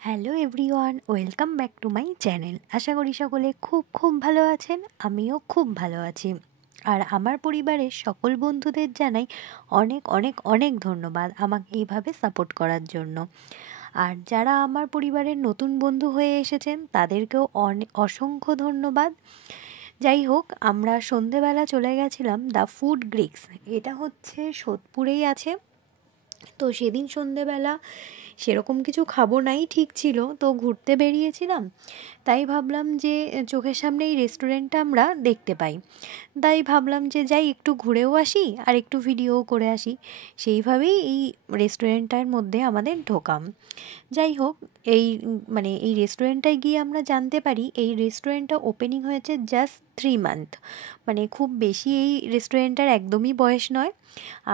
Hello everyone, welcome back to my channel. আশা করি সকলে খুব ভালো আছেন। আমিও খুব ভালো আছি। আর আমার পরিবারের সকল বন্ধুদের জানাই অনেক অনেক অনেক ধন্যবাদ আমাকে এইভাবে সাপোর্ট করার জন্য। আর যারা আমার পরিবারের নতুন বন্ধু হয়ে এসেছেন তাদেরকেও অসংখ্য ধন্যবাদ। যাই হোক, আমরা সন্ধেবেলা চলে গেছিলাম দ্য ফুড গ্রিক্স। এটা হচ্ছে সোদপুরেই আছে। তো সেদিন সন্ধেবেলা সেরকম কিছু খাবো নাই ঠিক ছিল, তো ঘুরতে বেরিয়েছিলাম। তাই ভাবলাম যে চোখের সামনে এই রেস্টুরেন্টটা আমরা দেখতে পাই, তাই ভাবলাম যে যাই একটু ঘুরেও আসি আর একটু ভিডিও করে আসি। সেইভাবেই এই রেস্টুরেন্টটার মধ্যে আমাদের ঢোকাম। যাই হোক, এই রেস্টুরেন্টটায় গিয়ে আমরা জানতে পারি এই রেস্টুরেন্টটা ওপেনিং হয়েছে জাস্ট 3 মান্থ। মানে খুব বেশি এই রেস্টুরেন্টটার একদমই বয়স নয়।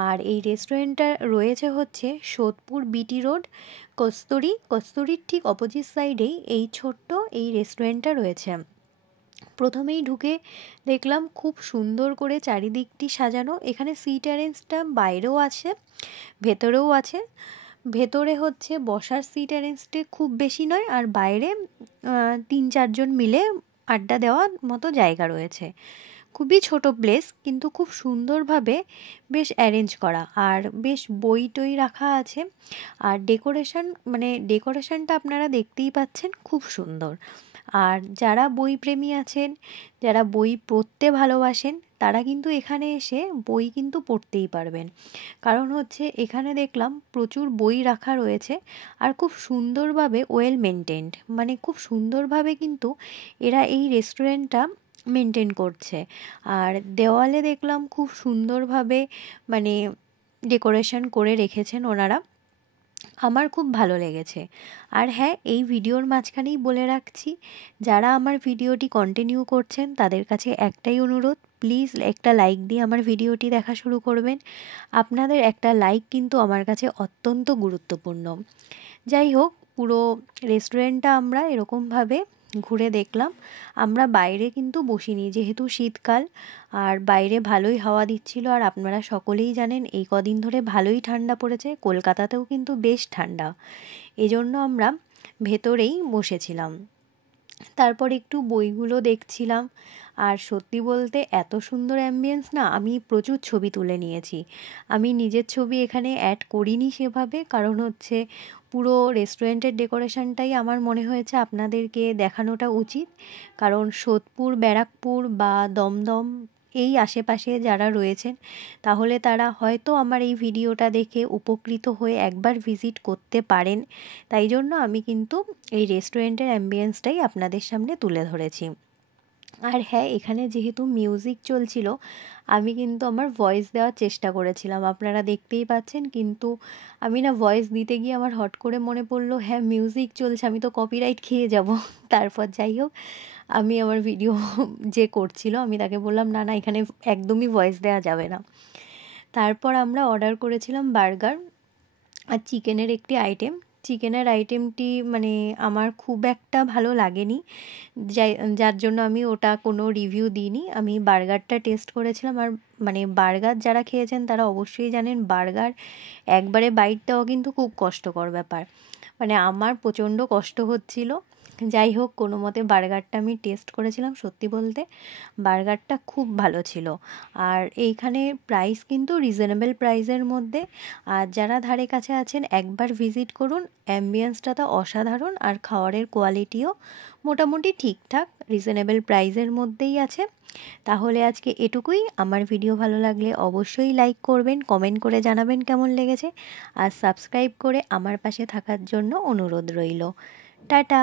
আর এই রেস্টুরেন্টটা রয়েছে হচ্ছে সোদপুর বিটি রোড, কস্তুরীর ঠিক অপোজিট সাইডেই এই ছোট্ট এই রেস্টুরেন্টটা রয়েছে। প্রথমেই ঢুকে দেখলাম খুব সুন্দর করে চারিদিকটি সাজানো। এখানে সিট অ্যারেঞ্জটা বাইরেও আছে, ভেতরেও আছে। ভেতরে হচ্ছে বসার সিট অ্যারেঞ্জটা খুব বেশি নয়, আর বাইরে 3-4 জন মিলে আড্ডা দেওয়ার মতো জায়গা রয়েছে। খুবই ছোট প্লেস, কিন্তু খুব সুন্দরভাবে বেশ অ্যারেঞ্জ করা, আর বেশ বই টই রাখা আছে। আর ডেকোরেশনটা আপনারা দেখতেই পাচ্ছেন, খুব সুন্দর। আর যারা বই প্রেমী আছেন, যারা বই পড়তে ভালোবাসেন, তারা কিন্তু এখানে এসে বই কিন্তু পড়তেই পারবেন। কারণ হচ্ছে এখানে দেখলাম প্রচুর বই রাখা রয়েছে, আর খুব সুন্দরভাবে ওয়েল মেনটেন্ড, মানে খুব সুন্দরভাবে কিন্তু এরা এই রেস্টুরেন্টটা মেনটেন করছে। আর দেওয়ালে দেখলাম খুব সুন্দরভাবে মানে ডেকোরেশন করে রেখেছেন ওনারা। আমার খুব ভালো লেগেছে। আর হ্যাঁ, এই ভিডিওর মাঝখানেই বলে রাখছি, যারা আমার ভিডিওটি কন্টিনিউ করছেন তাদের কাছে একটাই অনুরোধ, প্লিজ একটা লাইক দিয়ে আমার ভিডিওটি দেখা শুরু করবেন। আপনাদের একটা লাইক কিন্তু আমার কাছে অত্যন্ত গুরুত্বপূর্ণ। যাই হোক, পুরো রেস্টুরেন্টটা আমরা এরকমভাবে ঘুরে দেখলাম। আমরা বাইরে কিন্তু বসিনি, যেহেতু শীতকাল, আর বাইরে ভালোই হাওয়া দিচ্ছিল। আর আপনারা সকলেই জানেন এই কদিন ধরে ভালোই ঠান্ডা পড়েছে, কলকাতাতেও কিন্তু বেশ ঠান্ডা। এজন্য আমরা ভেতরেই বসেছিলাম। তারপর একটু বইগুলো দেখছিলাম। আর সত্যি বলতে এত সুন্দর অ্যাম্বিয়েন্স না, আমি প্রচুর ছবি তুলে নিয়েছি। আমি নিজের ছবি এখানে অ্যাড করিনি সেভাবে, কারণ হচ্ছে পুরো রেস্টুরেন্টের ডেকোরেশনটাই আমার মনে হয়েছে আপনাদেরকে দেখানোটা উচিত। কারণ সোদপুর, ব্যারাকপুর বা দমদম এই আশেপাশে যারা রয়েছেন, তাহলে তারা হয়তো আমার এই ভিডিওটা দেখে উপকৃত হয়ে একবার ভিজিট করতে পারেন। তাই জন্য আমি কিন্তু এই রেস্টুরেন্টের অ্যাম্বিয়েন্সটাই আপনাদের সামনে তুলে ধরেছি। আর হ্যাঁ, এখানে যেহেতু মিউজিক চলছিল, আমি কিন্তু আমার ভয়েস দেওয়ার চেষ্টা করেছিলাম, আপনারা দেখতেই পাচ্ছেন। কিন্তু আমি না ভয়েস দিতে গিয়ে আমার হট করে মনে পড়লো, হ্যাঁ মিউজিক চলছে, আমি তো কপিরাইট খেয়ে যাব। তারপর যাই হোক, আমি আমার ভিডিও যে করছিল আমি তাকে বললাম, না না, এখানে একদমই ভয়েস দেওয়া যাবে না। তারপর আমরা অর্ডার করেছিলাম বার্গার আর চিকেনের একটি আইটেম। চিকেনের আইটেমটি মানে আমার খুব একটা ভালো লাগেনি, যার জন্য আমি ওটা কোনো রিভিউ দিইনি। আমি বার্গারটা টেস্ট করেছিলাম। আর মানে বার্গার যারা খেয়েছেন তারা অবশ্যই জানেন, বার্গার একবারে বাইট দেওয়া কিন্তু খুব কষ্টকর ব্যাপার। মানে আমার প্রচণ্ড কষ্ট হচ্ছিল। যাই হোক, কোনো মতে বার্গারটা আমি টেস্ট করেছিলাম। সত্যি বলতে বার্গারটা খুব ভালো ছিল। আর এইখানে প্রাইস কিন্তু রিজনেবল প্রাইসের মধ্যে। আর যারা ধারে কাছে আছেন একবার ভিজিট করুন। অ্যাম্বিয়েন্সটা তো অসাধারণ, আর খাবারের কোয়ালিটিও মোটামুটি ঠিকঠাক রিজনেবল প্রাইসের মধ্যেই আছে। তাহলে আজকে এটুকুই। আমার ভিডিও ভালো লাগলে অবশ্যই লাইক করবেন, কমেন্ট করে জানাবেন কেমন লেগেছে, আর সাবস্ক্রাইব করে আমার পাশে থাকার জন্য অনুরোধ রইল। টাটা।